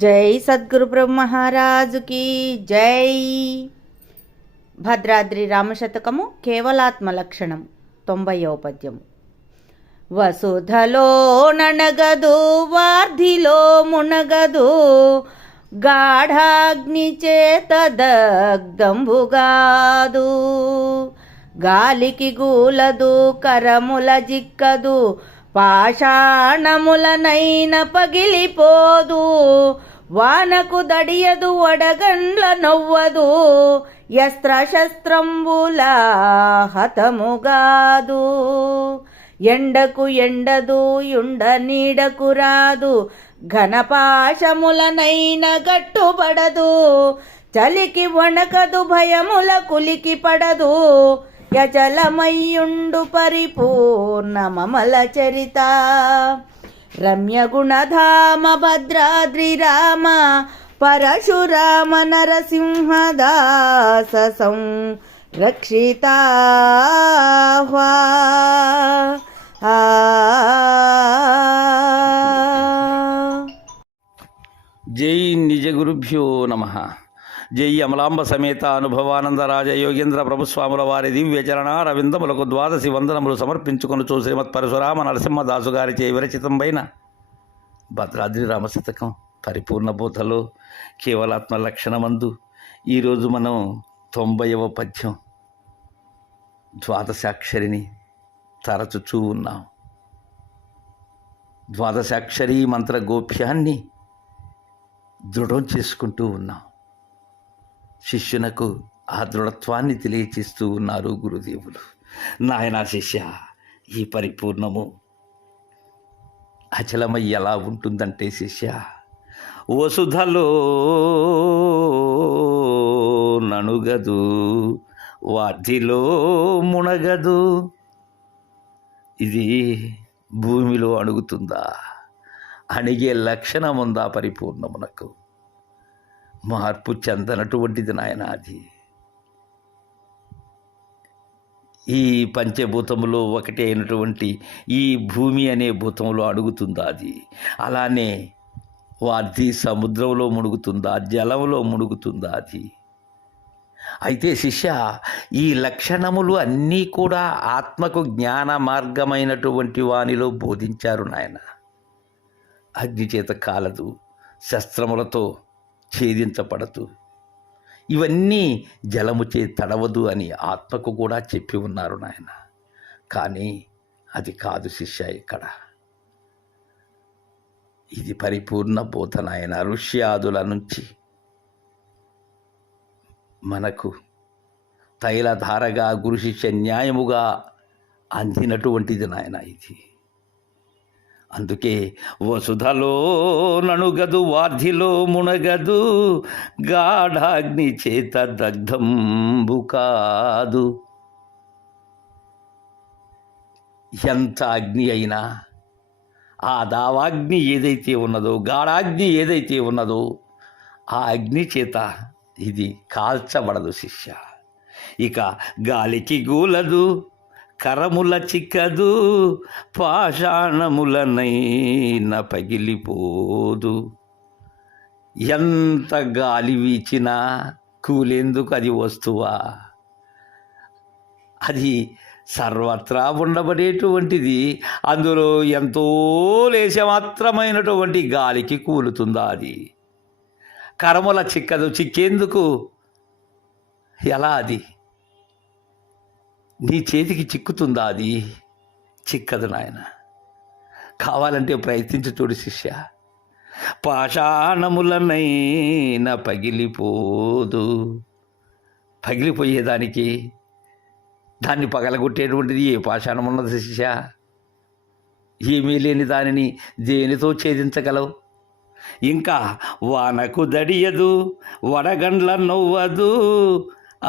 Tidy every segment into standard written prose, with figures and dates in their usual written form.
జై సద్గురు బ్రహ్మమహారాజుకి జై. భద్రాద్రి రామశతకము కేవలాత్మ లక్షణం 90వ పద్యము. వసుధలో ననగదు వార్ధిలో మునగదు గాఢాగ్ని చేత దగ్ధంబుగాదు. గాలికి గూలదు కరముల జిక్కదు పాషాణములనైన పగిలిపోదు. వానకు దడియదు వడగండ్ల నవ్వదు యస్త్రశస్త్రంబుల హతముగాదు. ఎండకు ఎండదు యుండ నీడకు రాదు ఘనపాశములనైన గట్టుబడదు. చలికి వణకదు భయముల కులికి పడదు యచలమయ్యుండు పరిపూర్ణమల చరిత. రమ్య గుణధామ భద్రాద్రి రామ పరశురామ నరసింహదాస సంరక్షితా. జై నిజ గురుభ్యో నమః. జై అమలాంబ సమేత అనుభవానందరాజ యోగేంద్ర ప్రభుస్వాముల వారి దివ్యచరణ రవిందములకు ద్వాదశి వందనములు సమర్పించుకొనుచు శ్రీమత్ పరశురామ నరసింహదాసు గారిచే విరచితంపైన భద్రాద్రి రామశతకం పరిపూర్ణ బోధలో కేవలాత్మ లక్షణమందు ఈరోజు మనం 90వ పద్యం ద్వాదశాక్షరిని తరచుచూ ఉన్నాం. ద్వాదశాక్షరి మంత్ర గోప్యాన్ని దృఢం చేసుకుంటూ ఉన్నాం. శిష్యునకు ఆ దృఢత్వాన్ని తెలియచేస్తూ ఉన్నారు గురుదేవులు. నాయనా శిష్య, ఈ పరిపూర్ణము అచలమై ఎలా ఉంటుందంటే శిష్య, వసుధలో ననుగదు వాటిలో మునగదు. ఇది భూమిలో అణుగుతుందా? అణిగే లక్షణం ఉందా పరిపూర్ణమునకు? మార్పు చెందనటువంటిది నాయన అది. ఈ పంచభూతములో ఒకటి అయినటువంటి ఈ భూమి అనే భూతంలో అడుగుతుందా అది? అలానే వాది సముద్రంలో మునుగుతుందా? జలంలో మునుగుతుందా అది? అయితే శిష్య, ఈ లక్షణములు అన్నీ కూడా ఆత్మకు జ్ఞాన మార్గమైనటువంటి వానిలో బోధించారు నాయన. అగ్ని చేత కాలదు, శస్త్రములతో ఛేదించబడదు, ఇవన్నీ జలముచే తడవదు అని ఆత్మకు కూడా చెప్పి ఉన్నారు నాయన. కానీ అది కాదు శిష్య. ఇక్కడ ఇది పరిపూర్ణ బోధ నాయన. ఋష్యాదుల నుంచి మనకు తైలధారగా గురు శిష్య న్యాయముగా అందినటువంటిది నాయన ఇది. అందుకే వసుధలో ననుగదు వార్ధిలో మునగదు గాఢాగ్ని చేత దగ్ధంబు కాదు. ఎంత అగ్ని అయినా ఆ దావాగ్ని ఏదైతే ఉన్నదో, గాఢాగ్ని ఏదైతే ఉన్నదో, ఆ అగ్ని చేత ఇది కాల్చబడదు శిష్య. ఇక గాలికి గూలదు కరముల చిక్కదు పాషాణములనైన పగిలిపోదు. ఎంత గాలి వీచినా కూలేందుకు అది వస్తువా? అది సర్వత్రా ఉండబడేటువంటిది. అందులో ఎంతో లేశమాత్రమైనటువంటి గాలికి కూలుతుందా అది? కరముల చిక్కదు, చిక్కేందుకు ఎలా అది? నీ చేతికి చిక్కుతుందా అది? చిక్కదు నాయన. కావాలంటే ప్రయత్నించి చూడు శిష్య. పాషాణములనైన పగిలిపోదు. పగిలిపోయేదానికి, దాన్ని పగలగొట్టేటువంటిది ఏ పాషాణం ఉన్నది శిష్య? ఏమీ లేని దానిని దేనితో ఛేదించగలవు? ఇంకా వానకు దడియదు వడగండ్ల నవ్వదు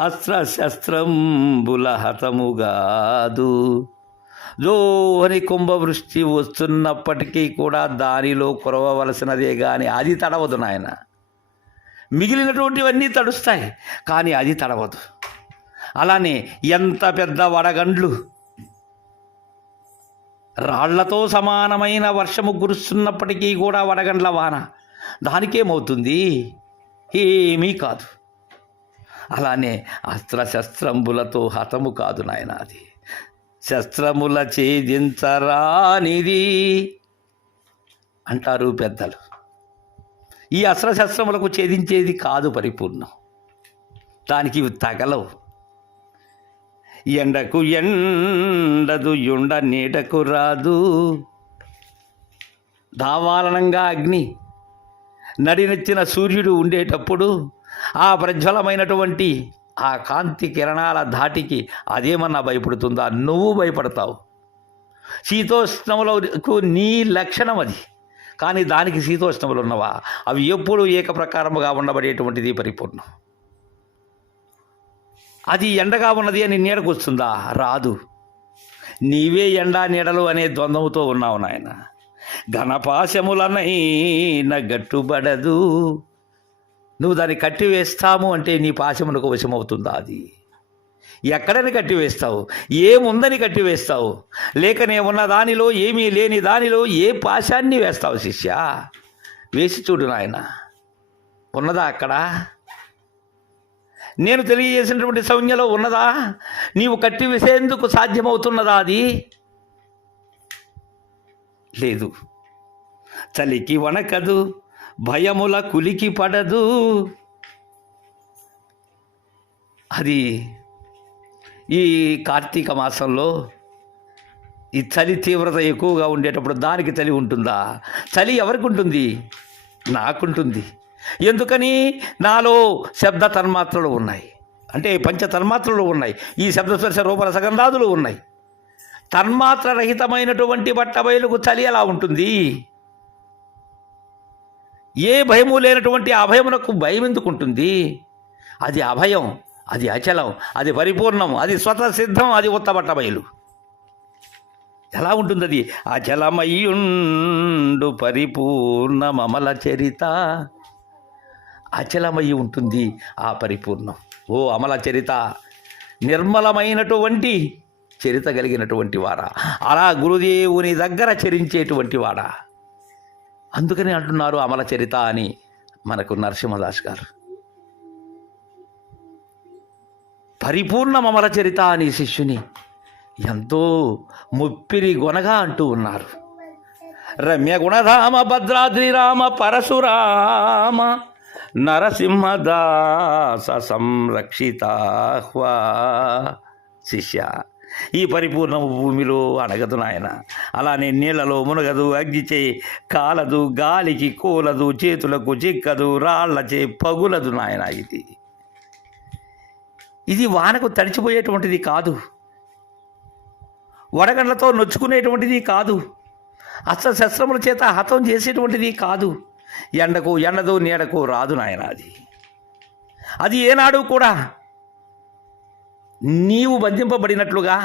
అస్త్రశస్త్రంబుల హతముగాదు. జోని కుంభవృష్టి వస్తున్నప్పటికీ కూడా దానిలో కురవవలసినదే కానీ అది తడవదు నాయన. మిగిలినటువంటివన్నీ తడుస్తాయి, కానీ అది తడవదు. అలానే ఎంత పెద్ద వడగండ్లు రాళ్లతో సమానమైన వర్షము కురుస్తున్నప్పటికీ కూడా వడగండ్ల వాన దానికేమవుతుంది? ఏమీ కాదు. అలానే అస్త్రశస్త్రంబులతో హతము కాదు నాయన, అది శస్త్రముల ఛేదించరానిది అంటారు పెద్దలు. ఈ అస్త్రశస్త్రములకు ఛేదించేది కాదు పరిపూర్ణం, దానికి తగలవు. ఎండకు ఎండదు యుండ నీడకు రాదు. దావాలనంగా అగ్ని నడినెచ్చిన సూర్యుడు ఉండేటప్పుడు ఆ ప్రజ్వలమైనటువంటి ఆ కాంతి కిరణాల ధాటికి అదేమన్నా భయపడుతుందా? నువ్వు భయపడతావు. శీతోష్ణములకు నీ లక్షణం అది, కానీ దానికి శీతోష్ణములు ఉన్నవా? అవి ఎప్పుడూ ఏకప్రకారముగా ఉండబడేటువంటిది పరిపూర్ణం. అది ఎండగా ఉన్నది అని నీడకు వస్తుందా? రాదు. నీవే ఎండా నీడలు అనే ద్వంద్వముతో ఉన్నావు నాయన. ఘనపాశములనైన గట్టుబడదు. నువ్వు దాన్ని కట్టివేస్తాము అంటే నీ పాశమునకు వశమవుతుందా? అది ఎక్కడని కట్టివేస్తావు? ఏముందని కట్టివేస్తావు? లేకనే ఉన్న దానిలో ఏమీ లేని దానిలో ఏ పాశాన్ని వేస్తావు శిష్య? వేసి చూడు నాయన, ఉన్నదా అక్కడ? నేను తెలియజేసినటువంటి సంజ్ఞలో ఉన్నదా? నీవు కట్టివేసేందుకు సాధ్యమవుతున్నదా? అది లేదు. చలికి వణకదు, భయముల కులికి పడదు. అది ఈ కార్తీక మాసంలో ఈ చలి తీవ్రత ఎక్కువగా ఉండేటప్పుడు దానికి చలి ఉంటుందా? చలి ఎవరికి ఉంటుంది? నాకుంటుంది. ఎందుకని? నాలో శబ్ద తన్మాత్రలు ఉన్నాయి, అంటే పంచ తన్మాత్రలు ఉన్నాయి. ఈ శబ్దస్పర్శ రూపరసగంధాదులు ఉన్నాయి. తన్మాత్ర రహితమైనటువంటి బట్టబయలుకు చలి ఎలా ఉంటుంది? ఏ భయము లేనటువంటి అభయమునకు భయం ఎందుకు ఉంటుంది? అది అభయం, అది అచలం, అది పరిపూర్ణం, అది స్వతసిద్ధం, అది ఉత్తబట్టబయలు. ఎలా ఉంటుంది అది? అచలమయ్యుండు పరిపూర్ణమమల చరిత. అచలమయ్యి ఉంటుంది ఆ పరిపూర్ణం. ఓ అమల చరిత, నిర్మలమైనటువంటి చరిత కలిగినటువంటి వాడా, అలా గురుదేవుని దగ్గర చరించేటువంటి వాడా. అందుకని అంటున్నారు అమల చరిత అని మనకు నరసింహదాస్ గారు. పరిపూర్ణ అమల చరిత అని శిష్యుని ఎంతో ముప్పిరి గొనగా అంటూ ఉన్నారు. రమ్య గుణధామ భద్రాద్రి రామ పరశురామ నరసింహదాస సంరక్షితాహ్వా. శిష్య, ఈ పరిపూర్ణ భూమిలో అడగదు నాయన. అలానే నీళ్లలో మునగదు, అగ్గిచే కాలదు, గాలికి కూలదు, చేతులకు చిక్కదు, రాళ్లచే పగులదు నాయన. ఇది వానకు తడిచిపోయేటువంటిది కాదు, వడగండ్లతో నొచ్చుకునేటువంటిది కాదు, అస్త్రశస్త్రముల చేత హతం చేసేటువంటిది కాదు. ఎండకు ఎండదు, నీడకు రాదు నాయన. అది ఏనాడు కూడా నీవు బంధింపబడినట్లుగా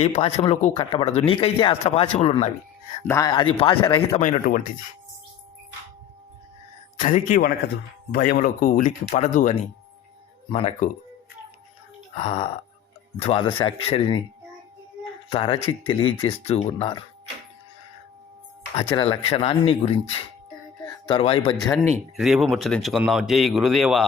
ఏ పాశములకు కట్టబడదు. నీకైతే అష్టపాశములు ఉన్నవి, అది పాశరహితమైనటువంటిది. చలికి వణకదు, భయములకు ఉలికి పడదు అని మనకు ఆ ద్వాదశాక్షరిని తరచి తెలియజేస్తూ ఉన్నారు. అచల లక్షణాన్ని గురించి తరువాయి పద్యాన్ని రేపు ముచ్చరించుకుందాం. జై గురుదేవా.